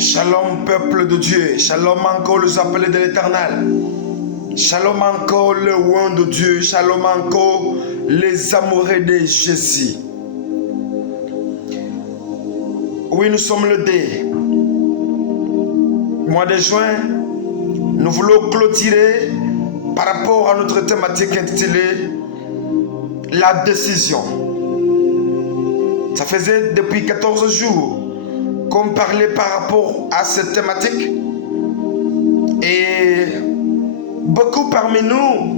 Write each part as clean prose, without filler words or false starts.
Shalom peuple de Dieu, shalom encore les appelés de l'Éternel, shalom encore le oint de Dieu, shalom encore les amoureux de Jésus. Oui, nous sommes le mois de juin, nous voulons clôturer par rapport à notre thématique intitulée la décision. Ça faisait depuis 14 jours qu'on parlait par rapport à cette thématique et beaucoup parmi nous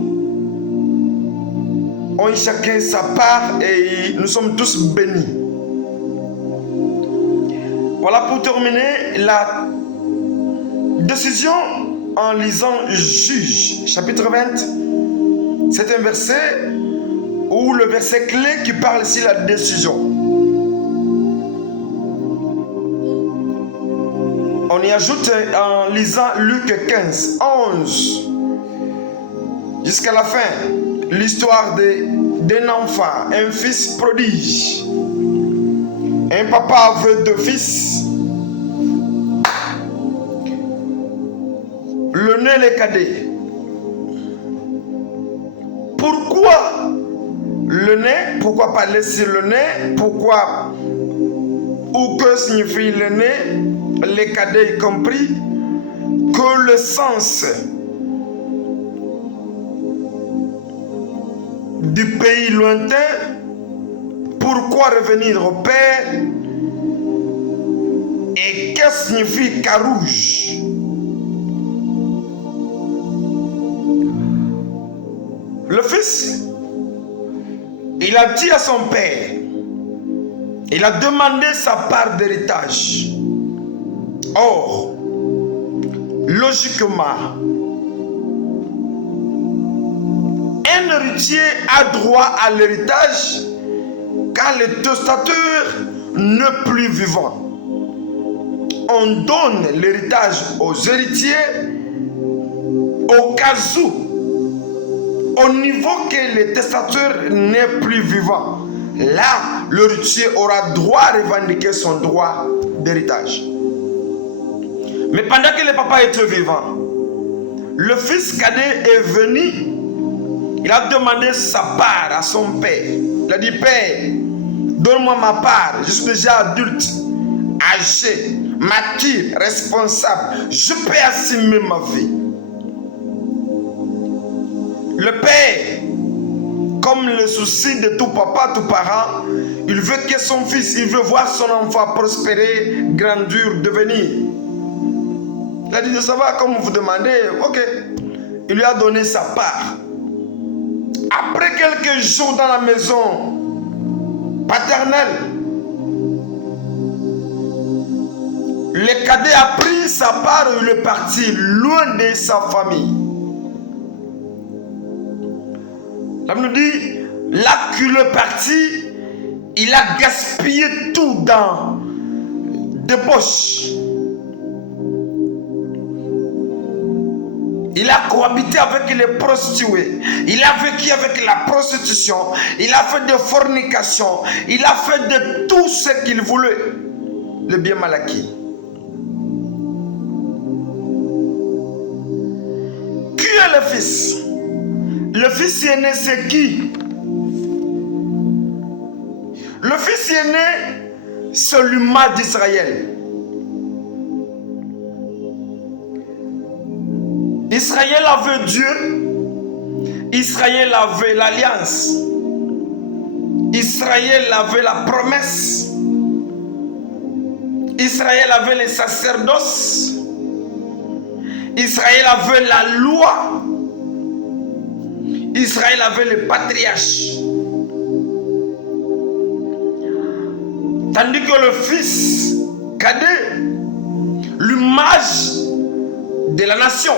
ont chacun sa part et nous sommes tous bénis. Voilà pour terminer la décision en lisant Juge chapitre 20. C'est un verset ou le verset clé qui parle ici de la décision. On y ajoute en lisant Luc 15, 11 jusqu'à la fin l'histoire d'un enfant, un fils prodige. Un papa avait 2 fils. L'aîné, le cadet. Pourquoi l'aîné? Pourquoi pas laisser l'aîné? Pourquoi? Ou que signifie l'aîné? Les cadets y compris, que le sens du pays lointain, pourquoi revenir au père, et qu'est-ce que signifie carouge? Le fils, il a dit à son père, il a demandé sa part d'héritage. Or, logiquement, un héritier a droit à l'héritage quand le testateur n'est plus vivant. On donne l'héritage aux héritiers au cas où, au niveau que le testateur n'est plus vivant. Là, l'héritier aura droit à revendiquer son droit d'héritage. Mais pendant que le papa était vivant, le fils cadet est venu. Il a demandé sa part à son père. Il a dit, Père, donne-moi ma part. Je suis déjà adulte, âgé, mature, responsable. Je peux assumer ma vie. Le père, comme le souci de tout papa, tout parent, il veut que son fils, il veut voir son enfant prospérer, grandir, devenir. Il a dit, ça va comme vous demandez, ok. Il lui a donné sa part. Après quelques jours dans la maison paternelle, le cadet a pris sa part et il est parti loin de sa famille. Ça nous dit, là qu'il est parti, il a gaspillé tout dans des poches. Il a cohabité avec les prostituées. Il a vécu avec la prostitution. Il a fait de fornication. Il a fait de tout ce qu'il voulait. Le bien mal acquis. Qui est le fils? Le fils aîné, c'est qui? Le fils aîné, c'est l'humain d'Israël. Israël avait Dieu, Israël avait l'alliance, Israël avait la promesse, Israël avait les sacerdoces, Israël avait la loi, Israël avait les patriarches. Tandis que le fils cadet, l'image de la nation,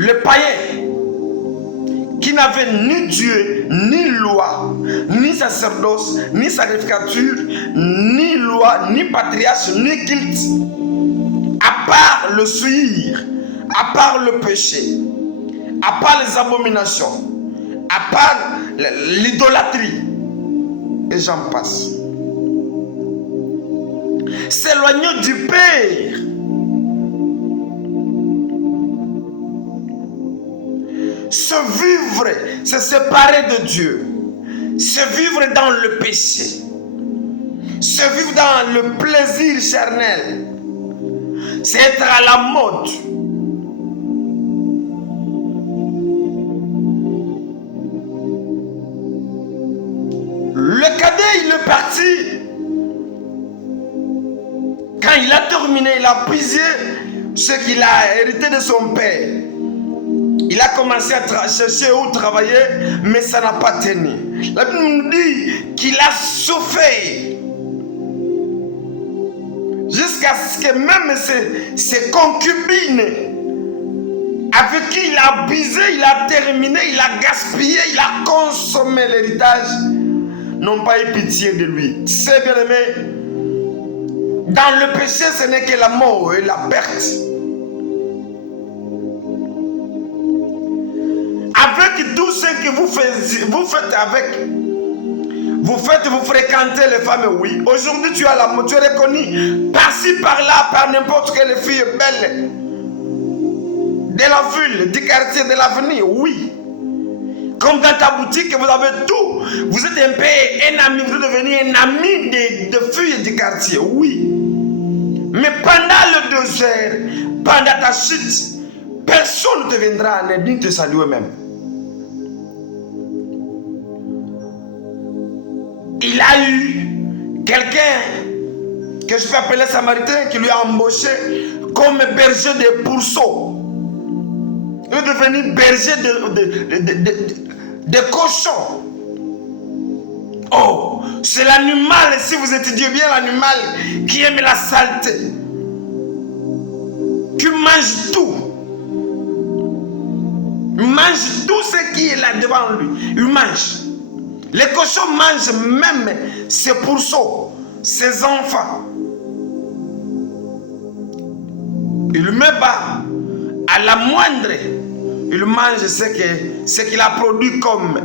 le païen qui n'avait ni Dieu, ni loi, ni sacerdoce, ni sacrificature, ni loi, ni patriarche, ni culte, à part le souillure, à part le péché, à part les abominations, à part l'idolâtrie, et j'en passe. s'éloigner du Père. Se vivre, se séparer de Dieu. Se vivre dans le péché. Se vivre dans le plaisir charnel. C'est être à la mode. Le cadet, il est parti. Quand il a terminé, il a puisé ce qu'il a hérité de son père. Il a commencé à chercher où travailler, mais ça n'a pas tenu. La Bible nous dit qu'il a souffert. Jusqu'à ce que même ses concubines, avec qui il a abusé, il a terminé, il a gaspillé, il a consommé l'héritage, n'ont pas eu pitié de lui. Tu sais, bien aimé, dans le péché, ce n'est que la mort et la perte. Avec tout ce que vous faites avec, vous fréquentez les femmes, oui. Aujourd'hui, tu es reconnu par-ci, par-là, par n'importe quelle fille belle de la ville, du quartier, de l'avenir, oui. Comme dans ta boutique, vous avez tout. Vous êtes un peu un ami, vous devenez un ami de filles du quartier, oui. Mais pendant le désert, pendant ta chute, personne ne te viendra en aide ni te saluer même. Il a eu quelqu'un que je peux appeler Samaritain qui lui a embauché comme berger de pourceaux. Il est devenu berger de cochons. Oh, c'est l'animal, si vous étudiez bien l'animal qui aime la saleté, qui mange tout. Il mange tout ce qui est là devant lui. Il mange. Les cochons mangent même ses pourceaux, ses enfants. Il met bas à la moindre. Il mange ce qu'il a produit comme.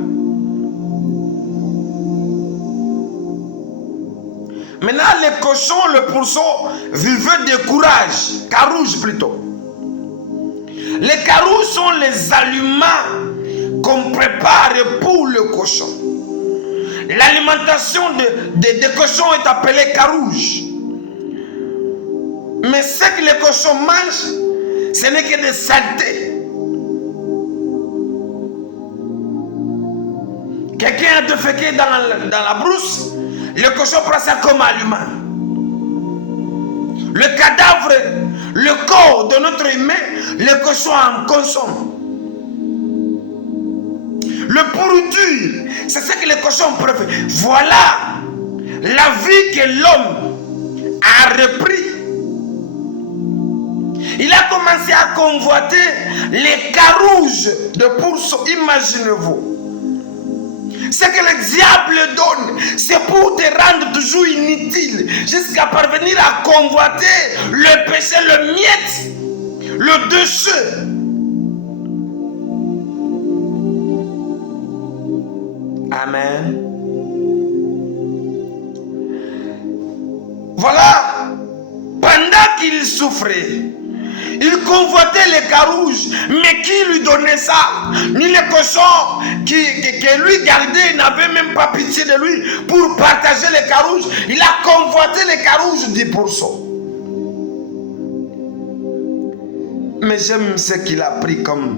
Maintenant, les cochons, le pourceau, vivaient de courage, carouge plutôt. Les carouges sont les aliments qu'on prépare pour le cochon. L'alimentation des cochons est appelée carouge. Mais ce que les cochons mangent, ce n'est que des saletés. Quelqu'un a déféqué dans la brousse, le cochon prend ça comme aliment. Le cadavre, le corps de notre humain, le cochon en consomme. Le pourriture, c'est ce que les cochons préfèrent. Voilà la vie que l'homme a repris. Il a commencé à convoiter les carouges de pourceaux. Imaginez-vous. Ce que le diable donne, c'est pour te rendre toujours inutile, jusqu'à parvenir à convoiter le péché, le miette, le déchet. Amen. Voilà, pendant qu'il souffrait, il convoitait les carouges, mais qui lui donnait ça? Ni les cochons que lui gardait n'avaient même pas pitié de lui pour partager les carouges. Il a convoité les carouges 10%. Mais j'aime ce qu'il a pris comme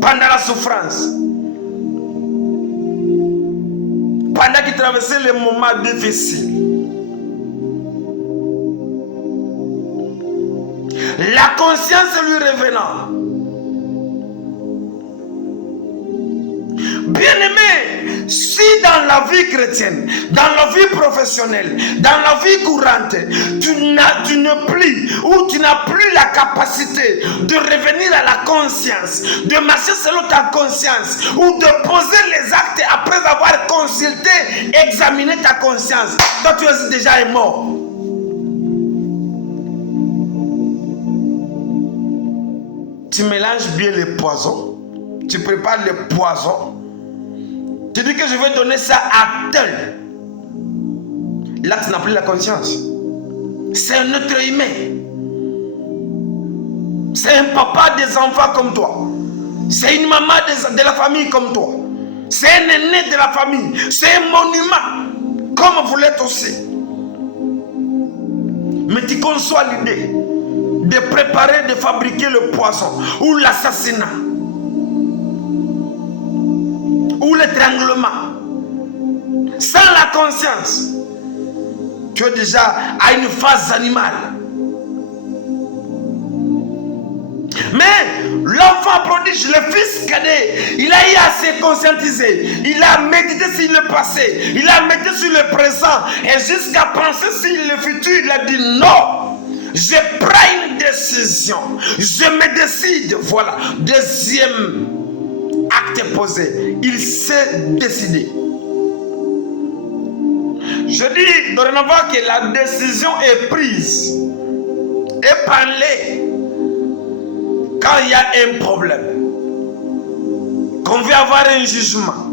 pendant la souffrance. Pendant qu'il traversait les moments difficiles. La conscience lui revenant. Bien-aimé, si dans la vie chrétienne, dans la vie professionnelle, dans la vie courante, tu ne plus ou tu n'as plus la capacité de revenir à la conscience, de marcher selon ta conscience ou de poser les actes après avoir consulté, examiné ta conscience, toi tu es déjà mort. Tu mélanges bien les poisons, tu prépares les poisons, tu dis que je vais donner ça à tel. Là, tu n'as plus la conscience. C'est un être humain. C'est un papa des enfants comme toi. C'est une maman de la famille comme toi. C'est un aîné de la famille. C'est un monument comme vous l'êtes aussi. Mais tu conçois l'idée de préparer, de fabriquer le poison ou l'assassinat ou l'étranglement sans la conscience. Tu es déjà à une phase animale. Mais l'enfant prodige, le fils cadet, il a eu à se conscientiser. Il a médité sur le passé. Il a médité sur le présent. Et jusqu'à penser sur le futur, il a dit non. Je prends une décision. Je me décide. Voilà. Deuxième acte posé. Il s'est décidé. Je dis dorénavant que la décision est prise. Et parler. Quand il y a un problème, qu'on veut avoir un jugement,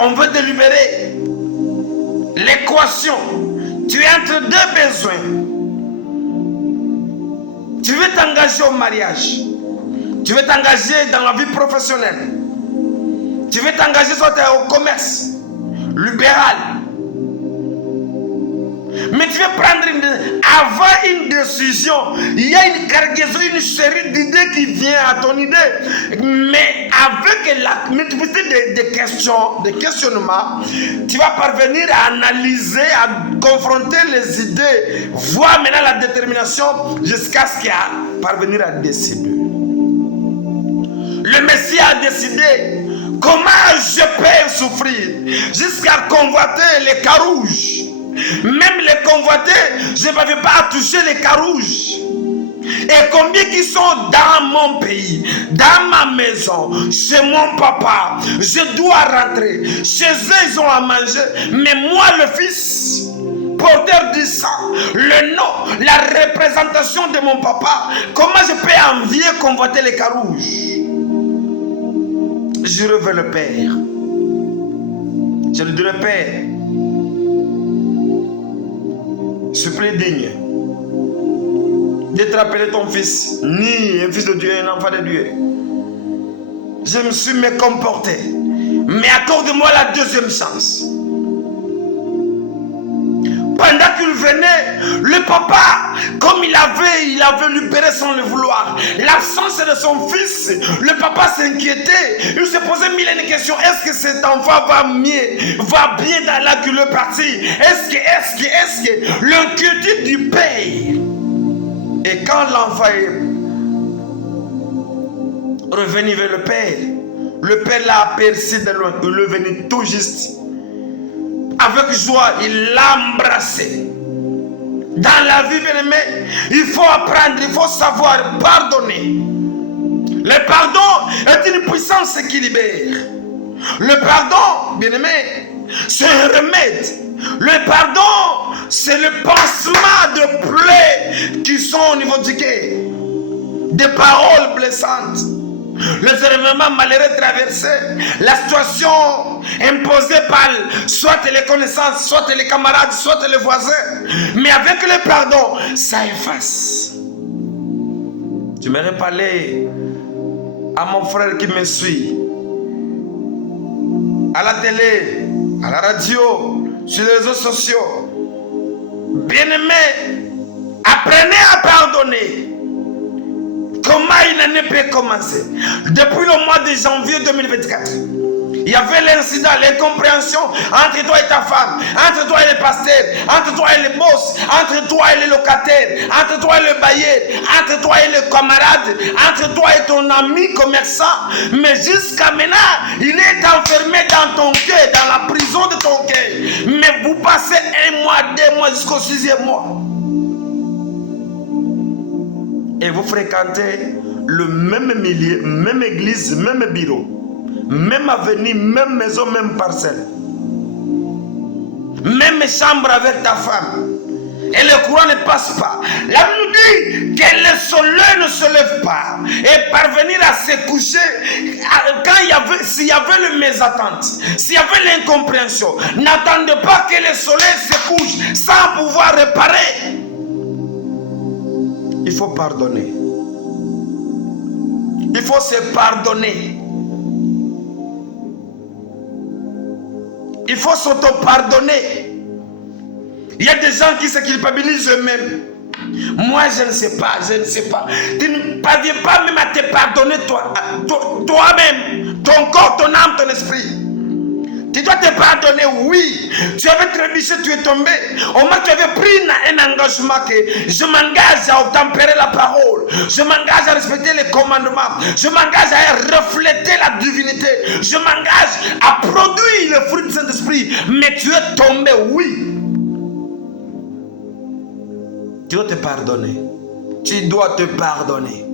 on veut délibérer l'équation. Tu es entre deux besoins. Tu veux t'engager au mariage. Tu veux t'engager dans la vie professionnelle. Tu veux t'engager soit au commerce libéral. Mais tu veux prendre avant une décision, il y a une cargaison, une série d'idées qui vient à ton idée. Mais avec la multiplicité de questions, de questionnements, tu vas parvenir à analyser, à confronter les idées, voir maintenant la détermination jusqu'à ce qu'il y a parvenir à décider. Le Messie a décidé comment je peux souffrir jusqu'à convoiter les carouges. Même les convoités, je n'avais pas à toucher les carouges. Et combien qui sont dans mon pays, dans ma maison, chez mon papa, je dois rentrer. Chez eux, ils ont à manger. Mais moi, le fils, porteur du sang, le nom, la représentation de mon papa, comment je peux envier convoiter les carouges? Je revais le Père. Je lui dirai, Père, je prie digne d'être appelé ton fils, ni un fils de Dieu, un enfant de Dieu. Je me suis mécomporté, mais accorde-moi la deuxième chance. Pendant qu'il venait, le papa, comme il avait libéré sans le vouloir, l'absence de son fils, le papa s'inquiétait. Il se posait mille et une questions. Est-ce que cet enfant va bien dans la culotte partie? Est-ce que l'inquiétude du père? Et quand l'enfant est revenu vers le père l'a aperçu de loin. Il est venu tout juste. Avec joie, il l'a embrassé. Dans la vie, bien aimé, il faut apprendre, il faut savoir pardonner. Le pardon est une puissance qui libère. Le pardon, bien aimé, c'est un remède. Le pardon, c'est le pansement de plaies qui sont au niveau du cœur. Des paroles blessantes. Les événements malheureux traversés, la situation imposée par soit les connaissances, soit les camarades, soit les voisins. Mais avec le pardon, ça efface. Je m'aimerais parler à mon frère qui me suit, à la télé, à la radio, sur les réseaux sociaux. Bien-aimés, apprenez à pardonner. Comment une année peut commencer? Depuis le mois de janvier 2024, il y avait l'incident, l'incompréhension entre toi et ta femme, entre toi et le pasteur, entre toi et le boss, entre toi et le locataire, entre toi et le bailleur, entre toi et le camarade, entre toi et ton ami commerçant. Mais jusqu'à maintenant, il est enfermé dans ton cœur, dans la prison de ton cœur. Mais vous passez 1 mois, 2 mois jusqu'au 6e mois. Et vous fréquentez le même milieu, même église, même bureau, même avenue, même maison, même parcelle, même chambre avec ta femme. Et le courant ne passe pas. La Bible nous dit que le soleil ne se lève pas. Et parvenir à se coucher, s'il y avait le mésattente, s'il y avait l'incompréhension, n'attendez pas que le soleil se couche sans pouvoir réparer. Il faut pardonner. Il faut se pardonner. Il faut s'auto-pardonner. Il y a des gens qui se culpabilisent eux-mêmes. Moi, je ne sais pas, je ne sais pas. Tu ne parviens pas même à te pardonner toi-même, ton corps, ton âme, ton esprit. Tu dois te pardonner, oui. Tu avais trébuché, tu es tombé. Au moins, tu avais pris un engagement que je m'engage à obtempérer la parole. Je m'engage à respecter les commandements. Je m'engage à refléter la divinité. Je m'engage à produire le fruit du Saint-Esprit. Mais tu es tombé, oui. Tu dois te pardonner. Tu dois te pardonner.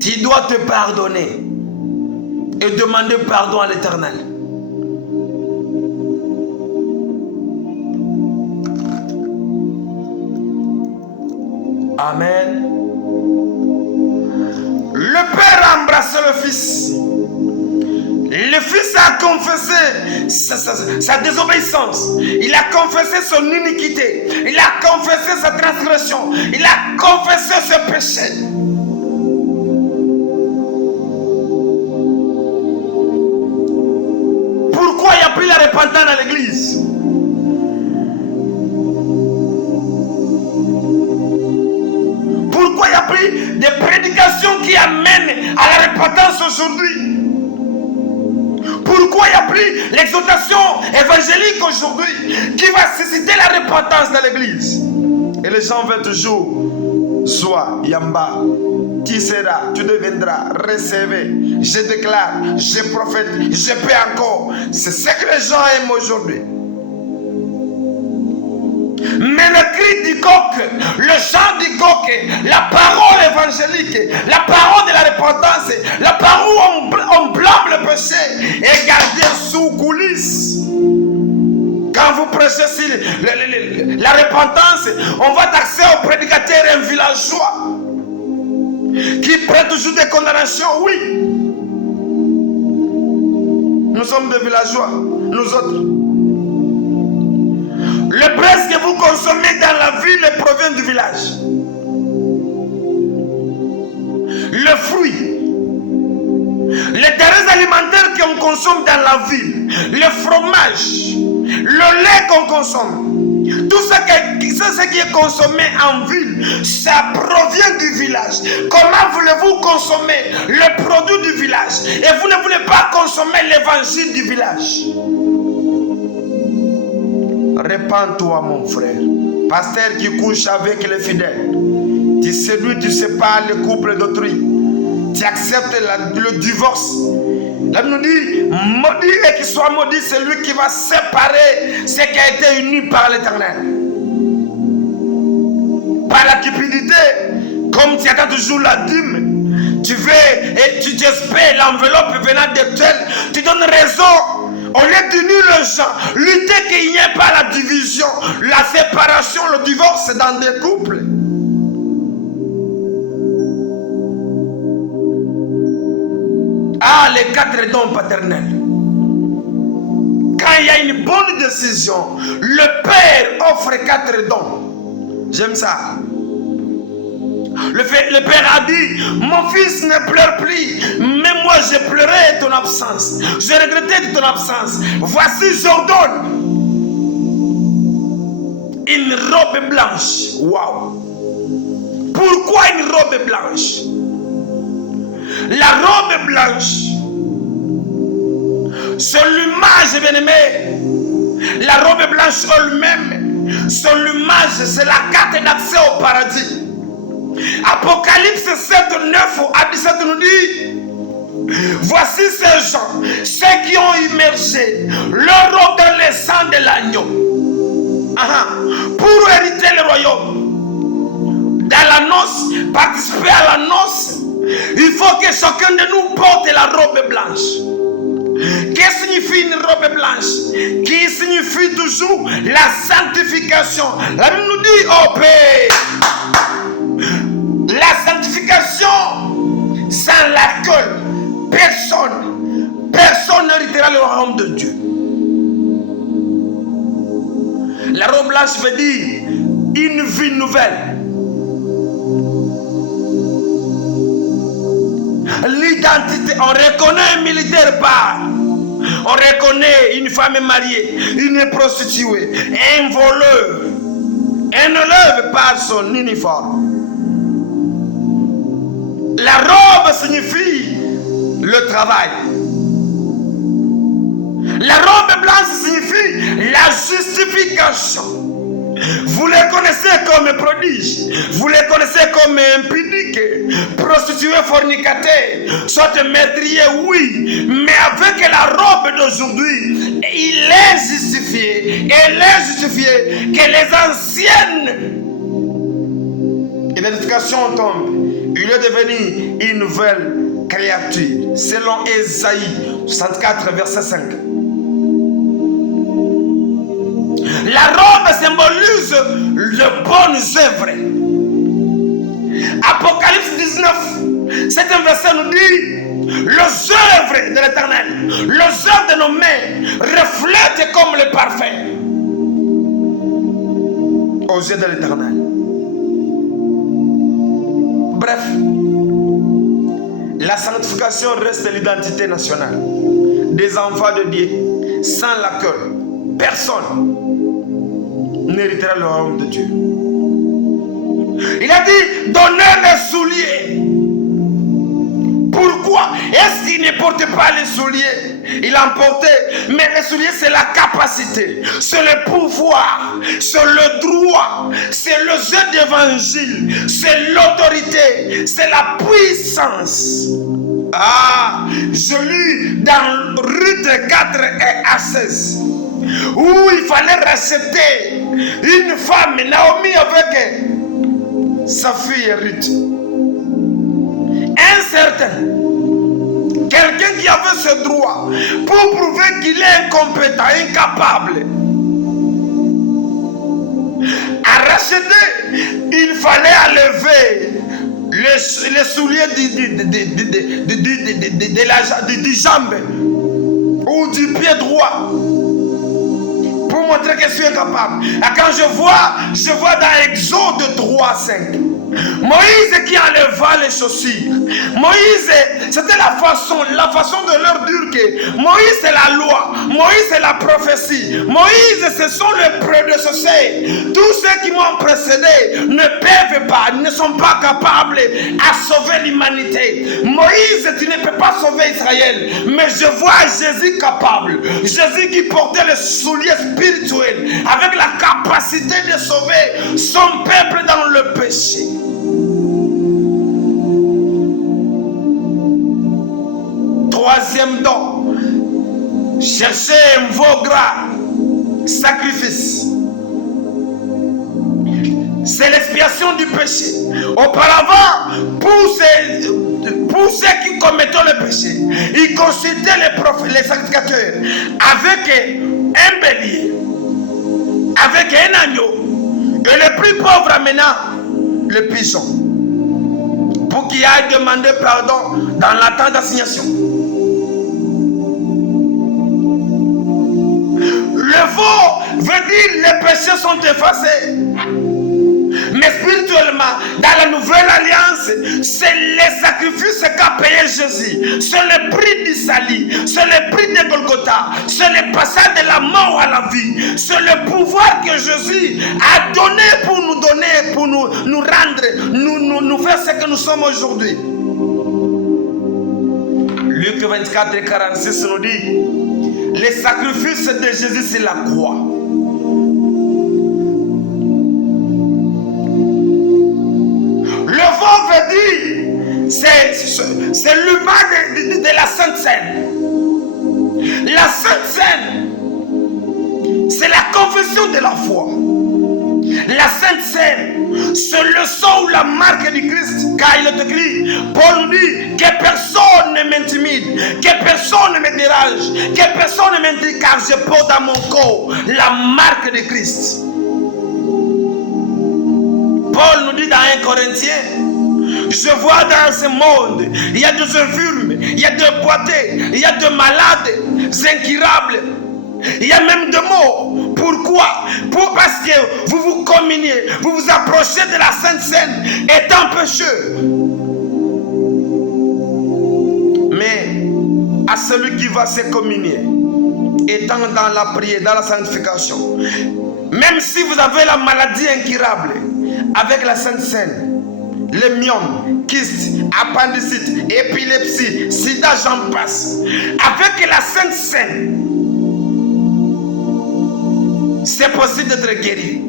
Tu dois te pardonner. Et demander pardon à l'Éternel. Amen. Le Père a embrassé le Fils. Le Fils a confessé sa désobéissance. Il a confessé son iniquité. Il a confessé sa transgression. Il a confessé ses péchés. Pourquoi il n'y a plus la repentance dans l'église? Pourquoi il n'y a plus de prédications qui amènent à la repentance aujourd'hui? Pourquoi il n'y a plus l'exhortation évangélique aujourd'hui qui va susciter la repentance dans l'église? Et les gens veulent toujours: sois, Yamba, tu seras, tu deviendras, recevez, je déclare, je prophète, je peux encore. C'est ce que les gens aiment aujourd'hui. Mais le cri du coq, le chant du coq, la parole évangélique, la parole de la repentance, la parole où on blâme le péché est gardée sous coulisses. Quand vous prêchez sur la repentance, on va taxer au prédicateur un villageois qui prête toujours des condamnations. Oui, nous sommes des villageois, nous autres. Le presse que vous consommez dans la ville provient du village. Le fruit, les denrées alimentaires qu'on consomme dans la ville, le fromage, le lait qu'on consomme, tout ce qui est consommé en ville, ça provient du village. Comment voulez-vous consommer le produit du village et vous ne voulez pas consommer l'évangile du village? Répands-toi, mon frère. Pasteur qui couche avec les fidèles. Tu séduis, tu sépares le couple d'autrui. Tu acceptes le divorce. La Bible nous dit: maudit et qu'il soit maudit celui qui va séparer ce qui a été uni par l'Éternel. Par la cupidité, comme tu attends toujours la dîme, tu veux et tu espères l'enveloppe venant de tel, tu donnes raison. Au lieu d'unir les gens, lutter qu'il n'y ait pas la division, la séparation, le divorce dans des couples. Ah, les 4 dons paternels. Quand il y a une bonne décision, le Père offre 4 dons. J'aime ça. Le Père a dit: mon fils ne pleure plus, mais moi je pleurais ton absence. Je regrettais de ton absence. Voici, j'ordonne une robe blanche. Waouh! Pourquoi une robe blanche? La robe blanche, c'est l'image, bien-aimé. La robe blanche elle-même, son image, c'est la carte d'accès au paradis. Apocalypse 7, 9 à 17 nous dit: voici ces gens, ceux qui ont immergé leur robe dans le sang de l'agneau, pour hériter le royaume. Dans la noce, participer à la noce, il faut que chacun de nous porte la robe blanche. Qu'est-ce que signifie une robe blanche? Qui signifie toujours la sanctification. La Bible nous dit: oh Père, la sanctification, sans laquelle personne n'héritera le royaume de Dieu. La robe blanche veut dire une vie nouvelle. l'identité. On reconnaît un militaire par. On reconnaît une femme mariée, une prostituée, un voleur. Un élève par son uniforme. La robe signifie le travail. La robe blanche signifie la justification. Vous les connaissez comme prodige, vous les connaissez comme impudiques, prostituées, fornicateurs, soit meurtriers, oui, mais avec la robe d'aujourd'hui, il est justifié, que les anciennes identifications tombent, il est devenu une nouvelle créature, selon Ésaïe 64, verset 5. La robe symbolise les bonnes œuvres. Apocalypse 19, c'est un verset nous dit, les œuvres de l'Éternel, les œuvres de nos mains reflètent comme le parfum aux yeux de l'Éternel. Bref, la sanctification reste l'identité nationale des enfants de Dieu, sans laquelle personne n'héritera le royaume de Dieu. Il a dit, donnez les souliers. Pourquoi? Est-ce qu'il ne portait pas les souliers? Il en portait, mais les souliers c'est la capacité, c'est le pouvoir, c'est le droit, c'est le jeu d'évangile, c'est l'autorité, c'est la puissance. Ah, je lis dans Ruth 4 et à 16, où il fallait racheter une femme, Naomi, avec sa fille Ruth. Un certain, quelqu'un qui avait ce droit pour prouver qu'il est incompétent, incapable, à racheter, il fallait enlever les souliers du jambe ou du pied droit pour montrer que je suis incapable. Et quand je vois dans Exode 3:5, Moïse qui enleva les chaussures. Moïse, c'était la façon de leur dire que Moïse c'est la loi, Moïse c'est la prophétie, Moïse ce sont les prédécesseurs. Tous ceux qui m'ont précédé ne peuvent pas, ne sont pas capables à sauver l'humanité. Moïse, tu ne peux pas sauver Israël, mais je vois Jésus capable, Jésus qui portait les souliers spirituels avec la capacité de sauver son peuple dans le péché. Troisième don, chercher un veau gras, sacrifice. C'est l'expiation du péché. Auparavant, pour ceux qui commettaient le péché, ils consultaient les sacrificateurs avec un bélier, avec un agneau, et le plus pauvre amenant le pigeon, pour qu'il aille demander pardon dans la tente d'assignation. Le veau veut dire les péchés sont effacés. Mais spirituellement, dans la nouvelle alliance, c'est les sacrifices qu'a payé Jésus. C'est le prix du salut, c'est le prix de Golgotha, c'est le passage de la mort à la vie. C'est le pouvoir que Jésus a donné pour nous rendre, nous faire ce que nous sommes aujourd'hui. Luc 24 et 46 nous dit, les sacrifices de Jésus c'est la croix. Le veau veut dire, c'est l'humain de la Sainte Seine. La Sainte Seine, c'est la confession de la foi. La Sainte Seine, c'est le sang ou la marque du Christ. Car il est écrit, Paul nous dit que personne ne m'intimide, que personne ne me dérange, que personne ne m'intimide, car je porte dans mon corps la marque de Christ. Paul nous dit dans 1 Corinthiens, je vois dans ce monde, il y a des infirmes, il y a des boités, il y a des malades, incurables, il y a même des morts. Pourquoi? Parce que vous vous communiez, vous vous approchez de la Sainte Seine étant pécheux. Mais à celui qui va se communier, étant dans la prière, dans la sanctification, même si vous avez la maladie incurable, avec la Sainte Seine, les myomes, kystes, appendicite, épilepsie, sida, j'en passe, avec la Sainte Seine, c'est possible d'être guéri.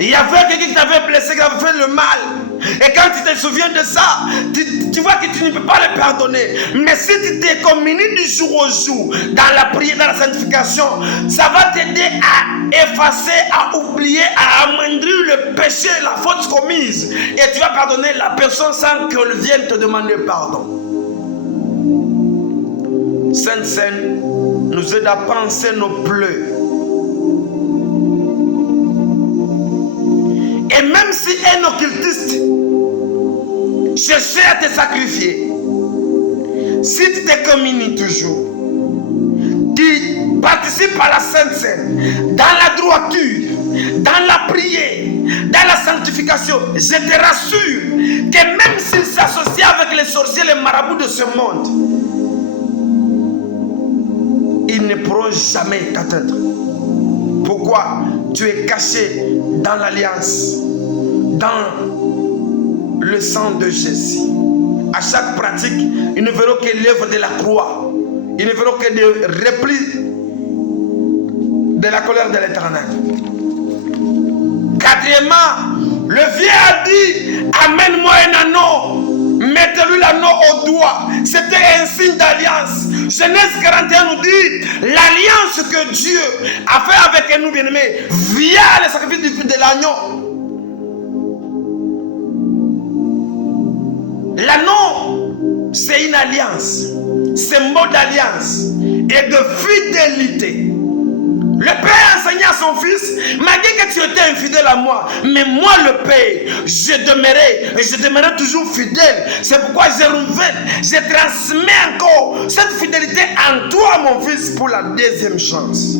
Il y avait quelqu'un qui t'avait blessé, qui t'avait fait le mal. Et quand tu te souviens de ça, tu vois que tu ne peux pas le pardonner. Mais si tu te communies du jour au jour, dans la prière, dans la sanctification, ça va t'aider à effacer, à oublier, à amoindrir le péché, la faute commise. Et tu vas pardonner la personne sans qu'elle vienne te demander pardon. Sainte Seine nous aide à penser nos pleurs. Et même si un occultiste cherchait à te sacrifier, si tu te communies toujours, tu participes à la Sainte Seine, dans la droiture, dans la prière, dans la sanctification, je te rassure que même s'il s'associe avec les sorciers, les marabouts de ce monde, ils ne pourront jamais t'atteindre. Pourquoi? Tu es caché dans l'alliance, dans le sang de Jésus. À chaque pratique, ils ne verront que l'œuvre de la croix. Ils ne verront que des replis de la colère de l'Éternel. Quatrièmement, le vieux a dit, amène-moi un anneau, mettez-lui l'anneau au doigt. C'était un signe d'alliance. Genèse 41 nous dit, l'alliance que Dieu a fait avec nous bien-aimés, via le sacrifice de l'agneau. L'anneau, c'est une alliance, symbole d'alliance et de fidélité. Le Père enseignait à son fils, malgré que tu étais infidèle à moi, mais moi le Père, je demeurerai toujours fidèle. C'est pourquoi je renouvelle, je transmets encore cette fidélité en toi, mon fils, pour la deuxième chance.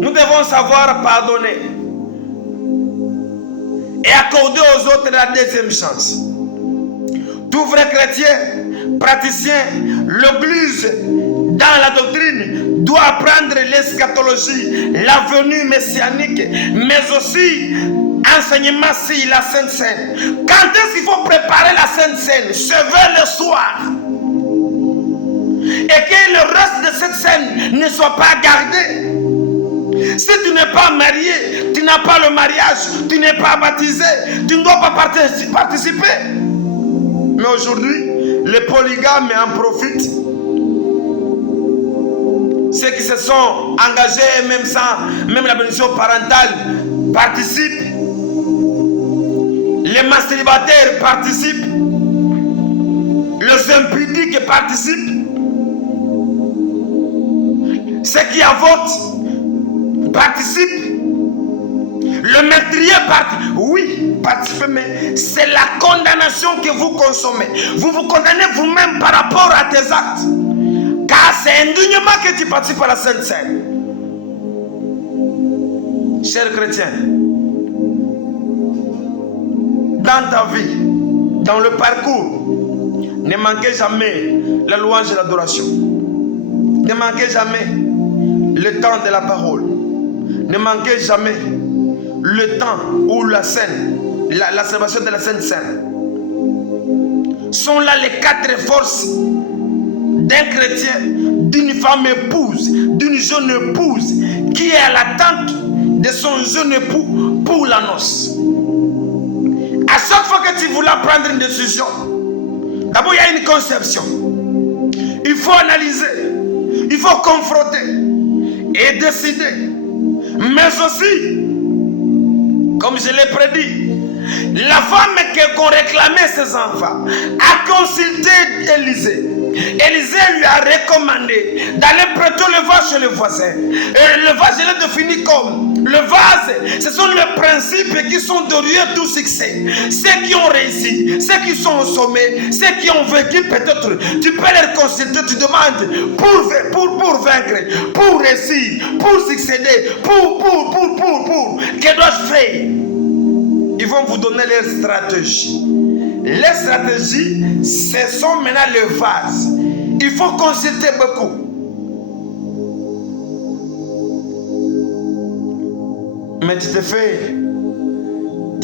Nous devons savoir pardonner et accorder aux autres la deuxième chance. Tout vrai chrétien, praticien, l'Église dans la doctrine doit apprendre l'eschatologie, la venue messianique, mais aussi enseignement sur la Sainte Seine. Quand est-ce qu'il faut préparer la Sainte Seine? C'est vers le soir. Et que le reste de cette scène ne soit pas gardé. Si tu n'es pas marié, tu n'as pas le mariage, tu n'es pas baptisé, tu ne dois pas participer. Mais aujourd'hui, les polygames en profitent. Ceux qui se sont engagés, même sans même la bénédiction parentale, participent. Les célibataires participent. Les impudiques participent. Ceux qui avortent participent. Le meurtrier participe. Oui, participe, mais c'est la condamnation que vous consommez. Vous vous condamnez vous-même par rapport à tes actes. Car c'est indignement que tu participes à la Sainte Seine. Chers chrétiens, dans ta vie, dans le parcours, ne manquez jamais la louange et l'adoration. Ne manquez jamais le temps de la parole. Ne manquez jamais le temps où la scène, la célébration de la Sainte Seine. Sont là les 4 forces d'un chrétien, d'une femme épouse, d'une jeune épouse qui est à l'attente de son jeune époux pour la noce. À chaque fois que tu voulais prendre une décision, d'abord il y a une conception. Il faut analyser, il faut confronter et décider. Mais aussi, comme je l'ai prédit, la femme qu'on réclamait ses enfants a consulté Élisée. Élisée lui a recommandé d'aller prêter le vase chez le voisin. Et le vase, je l'ai défini comme le vase, ce sont les principes qui sont derrière tout succès. Ceux qui ont réussi, ceux qui sont au sommet, ceux qui ont vécu peut-être, tu peux les consulter, tu demandes pour vaincre, pour réussir, pour succéder, pour, que dois-je faire? Il ils vont vous donner leur stratégie. Les stratégies, ce sont maintenant les vases. Il faut consulter beaucoup. Mais tu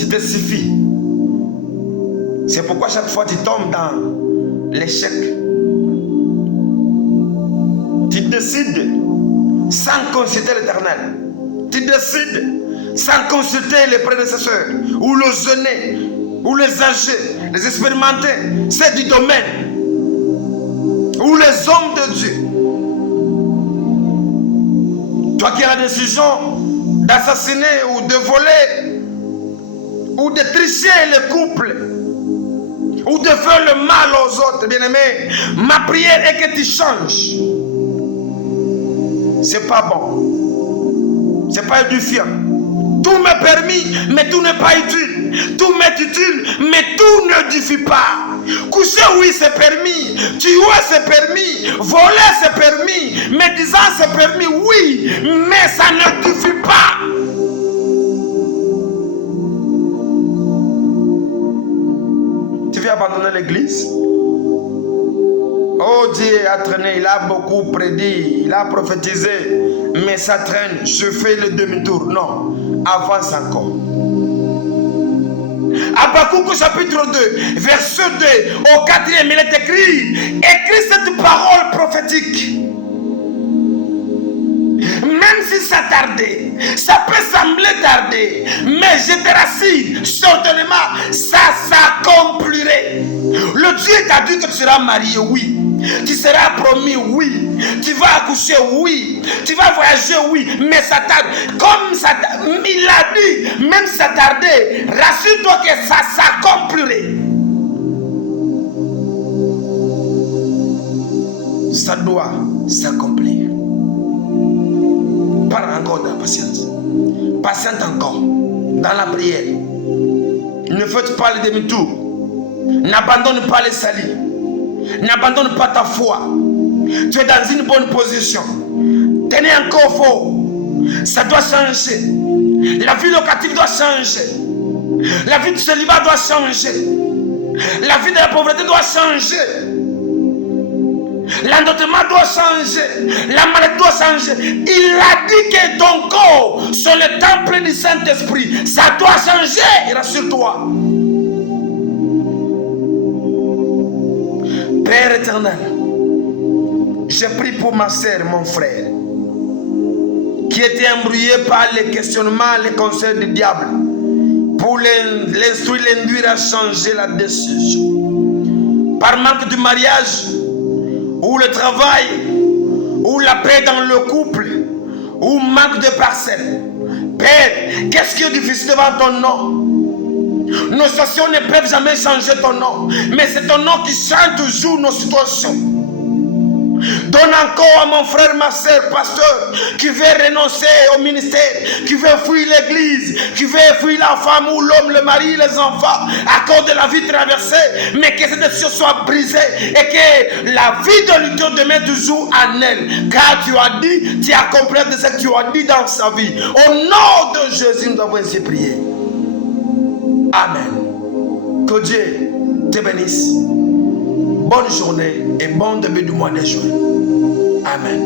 te suffis. C'est pourquoi chaque fois tu tombes dans l'échec. Tu décides sans consulter l'Éternel. Tu décides sans consulter les prédécesseurs, ou les aînés, ou les âgés, les expérimentés, c'est du domaine, ou les hommes de Dieu. Toi qui as la décision d'assassiner ou de voler, ou de tricher le couple, ou de faire le mal aux autres, bien-aimés, ma prière est que tu changes. C'est pas bon. C'est pas édifiant. Tout m'est permis, mais tout n'est pas utile. Tout m'est utile, mais tout ne édifie pas. Coucher, oui, c'est permis. Tuer, c'est permis. Voler, c'est permis. Médisant, c'est permis, oui, mais ça n'édifie pas. Tu veux abandonner l'église? Oh, Dieu a traîné, il a beaucoup prédit, il a prophétisé, mais ça traîne, je fais le demi-tour. Non, avance encore. Habakkuk chapitre 2, verset 2 au 4e, il est écrit cette parole prophétique. Même si ça tardait, ça peut sembler tarder, mais je te rassure, certainement, ça s'accomplirait. Le Dieu t'a dit que tu seras marié, oui. Tu seras promis, oui. Tu vas accoucher, oui. Tu vas voyager, oui. Mais ça tarde. Comme ça, il a dit, même si ça tardait, rassure-toi que ça s'accomplirait. Ça doit s'accomplir. Parle encore de la patience. Patiente encore dans la prière. Ne faites pas le demi-tour. N'abandonne pas les salis. N'abandonne pas ta foi. Tu es dans une bonne position. Tenez encore fort. Ça doit changer. La vie locative doit changer. La vie du célibat doit changer. La vie de la pauvreté doit changer. L'endettement doit changer. La maladie doit changer. Il a dit que ton corps, c'est le temple du Saint-Esprit. Ça doit changer. Rassure-toi. Père éternel, je prie pour ma sœur, mon frère, qui était embrouillé par les questionnements, les conseils du diable, pour l'instruire, l'induire à changer la décision. Par manque de mariage, ou le travail, ou la paix dans le couple, ou manque de parcelles. Père, qu'est-ce qui est difficile devant ton nom? Nos situations ne peuvent jamais changer ton nom, mais c'est ton nom qui change toujours nos situations. Donne encore à mon frère, ma soeur, pasteur, qui veut renoncer au ministère, qui veut fuir l'église, qui veut fuir la femme ou l'homme, le mari, les enfants, à cause de la vie traversée, mais que cette décision soit brisée et que la vie de l'auteur demeure toujours en elle. Car tu as dit, tu accomplis de ce que tu as dit dans sa vie. Au nom de Jésus, nous avons ainsi prié. Amen. Que Dieu te bénisse. Bonne journée et bon début du mois de juin. Amen.